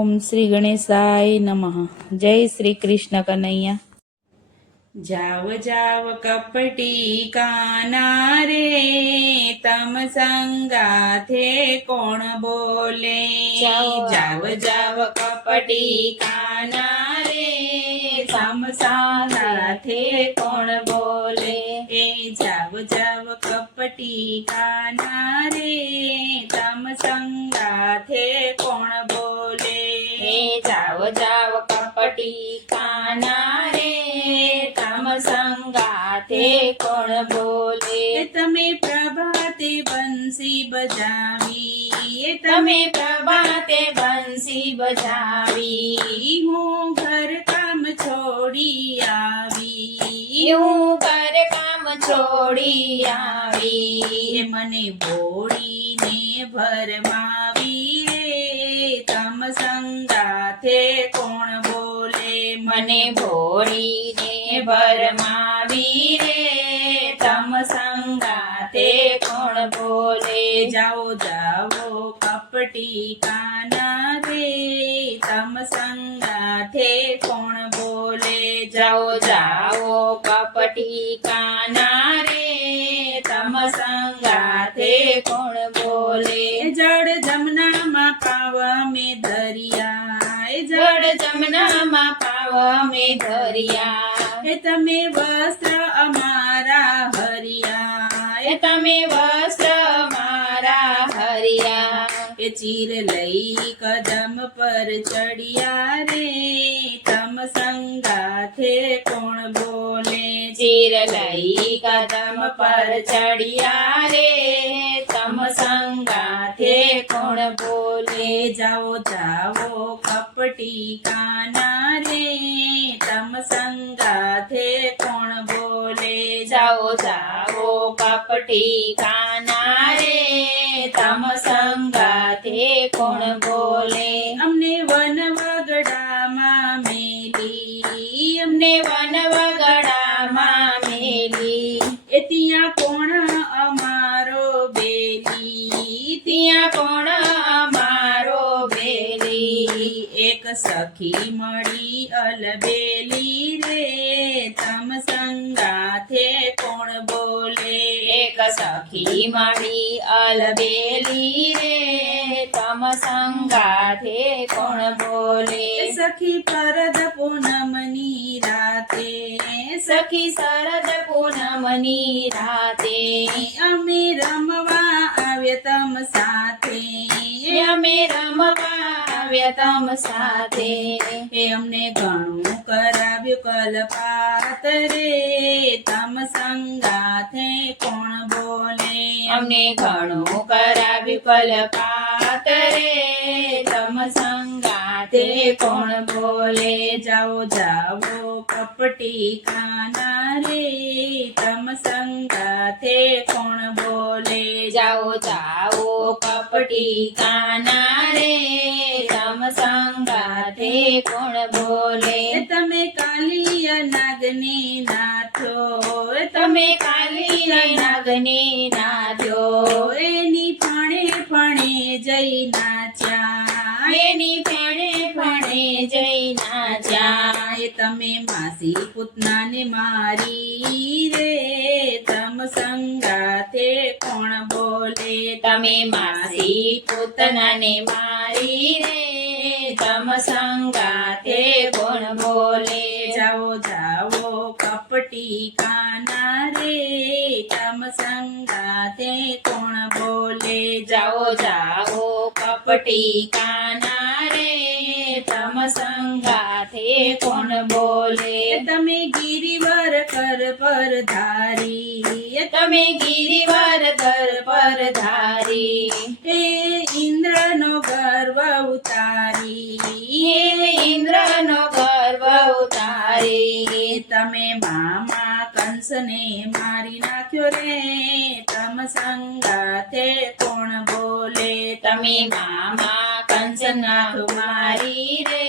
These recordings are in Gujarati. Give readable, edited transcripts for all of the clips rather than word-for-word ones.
ઓમ શ્રી ગણેશાય નમઃ. જય શ્રી કૃષ્ણ કનૈયા. જાવ જાવ કપટી કાના રે, તમ સંગાથે કોણ બોલે. જાવ જાવ કપટી કાના રે, તમ સંગાથે કોણ બોલે. એ જાવ જાવ કપટી કાના રે, તમ સંગાથે કોણ બોલે. એ જાવ જાવ કપટી કાના રે, તમ સંગાથે કોણ બોલે. તમે પ્રભાતે બંસી બજાવી, તમે પ્રભાતે બંસી બજાવી. હું ઘર કામ છોડી આવી, હું ઘર કામ છોડી આવી. મને બોડીને ભરમાવી રે, તમ સંગાથે કોણ બોલે. મને ભોળીને ભરમાવી રે, તમ સંગાથે કોણ બોલે. જાઓ જાઓ કપટી કાના રે, તમ સંગાથે કોણ બોલે. જાઓ જાઓ કપટી કાના રે, તમ સંગાથે કોણ બોલે. જળ જમનામાં પાવ મેં દરિયા, જળ જમનામાં પાવ મેં ધરિયા. તમે વસ્ત્ર અમારા હરિયા, તમે વસ્ત્ર અમારા હરિયા. ચીર લઈ કદમ પર ચડિયા રે, તમ સંગાથે કોણ બોલે. ચીર લઈ કદમ પર ચડિયા રે, તમ સંગાથે કોણ બોલે. જાઓ જાઓ કપટી કાના રે, તમ સંગાથે કોણ બોલે. જાઓ જાઓ કપટી કાના રે, તમ સંગાથે કોણ બોલે. અમને વનવગડામાં મેલી, અમને વનવગડામાં મેલી. એ ત્યાં કોણ અમારો બેલી, ત્યાં કોણ અમારો બેલી. એક સખી મળી અલબેલી રે, તમ સંગાથે કોણ બોલે. એક સખી મળી અલબેલી રે, તમ સંગાથે કોણ બોલે. સખી પરદ પૂનમની રાતે, સખી શરદ પૂનમની રાતે. અમે રમવા આવ્યા તમ સાથે, અમે રમવા આવ્યા તમ સાથે. અમને ઘણું કરાવ્યું કલપાત રે, તમ સંગાથે કોણ બોલે. અમને ઘણું કરાવ્યું કલપાત રે, તમ સંગાથે કોણ બોલે. જાઓ જાઓ કપટી કાના રે, તમ સંગાથે કોણ બોલે. જાઓ જાઓ કપટી કાના રે, તમ સંગાથે કોણ બોલે. તમે કાલિયા નાગને નાથો, તમે કાલિયા નાગને નાથો. એની ફણે ફણે જઈ નાચ્યા, એની ફણે ફણે જઈ નાચ્યા. તમે માસી પૂતનાને મારી રે, તમ સંગાથે કોણ બોલે. તમે માસી પૂતનાને મારી રે, તમ સંગાથે કોણ બોલે. જાઓ જાઓ કપટી કાના રે, તમ સંગાથે કોણ બોલે. જાઓ જાઓ કપટી કાના રે, તમ સંગાથે કોણ બોલે. તમે ગિરિવર કર પર ધારી, તમે ગિરિવર કર પર ધારી. હે ઇન્દ્રનો ગર્વ ઉતારી, ઇન્દ્રનો ગર્વ ઉતારી. તમે મામા કંસને મારી નાખ્યો રે, તમ સંગાથે કોણ બોલે. તમે મામા કંસના મારી રે,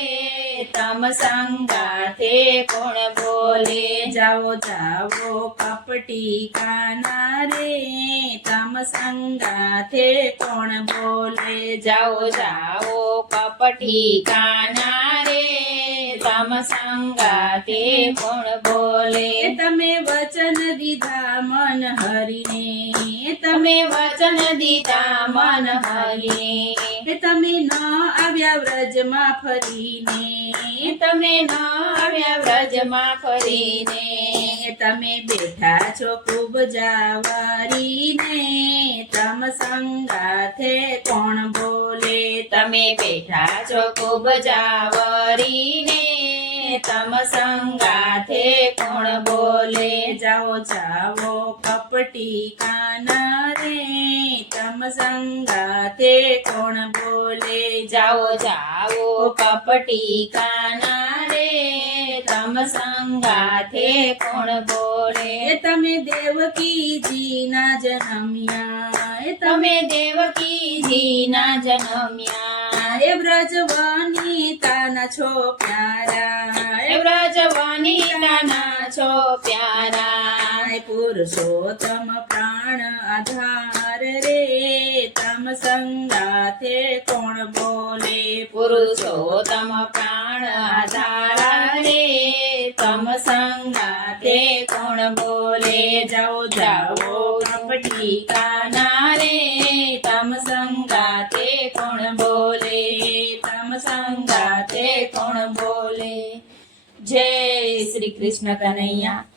તમ સંગાથે કોણ બોલે જાઓ જાઓ કપટી કાના રે તમ સંગાથે કોણ બોલે જાઓ જાઓ કપટી કાના રે તમ સંગાથે કોણ બોલે તમે વચન દીધા મન હરીને તમે વચન દીધા મન હરીને તમે ન આવ્યા વ્રજમાં ફરીને તમે ન આવ્યા વ્રજમાં ફરીને તમે બેઠા છો ખૂબ જાવારીને તમ સંગાથે કોણ બોલે તમે બેઠા છો ખૂબ જાવરીને તમ સંગાથે કોણ બોલે જાઓ જાઓ કપટી કાના રે તમ સંગાથે કોણ બોલે જાઓ જાઓ કપટી કાના રે તમ સંગાથે કોણ બોલે તમે દેવકીજીના જન્મ્યા તમે દેવકીજીના જન્મ્યા એ વ્રજવનિતાના છો પ્યારા એ વ્રજવનિતાના છો પ્યારા પુરુષોત્તમ પ્રાણ આધાર રે તમ સંગાથે કોણ બોલે પુરુષોત્તમ પ્રાણ આધાર રે તમ સંગાથે કોણ બોલે જાઓ જાઓ કપટી કાના રે તમ સંગાથે કોણ બોલે તમ સંગાથે કોણ બોલે જય શ્રી કૃષ્ણ કનૈયા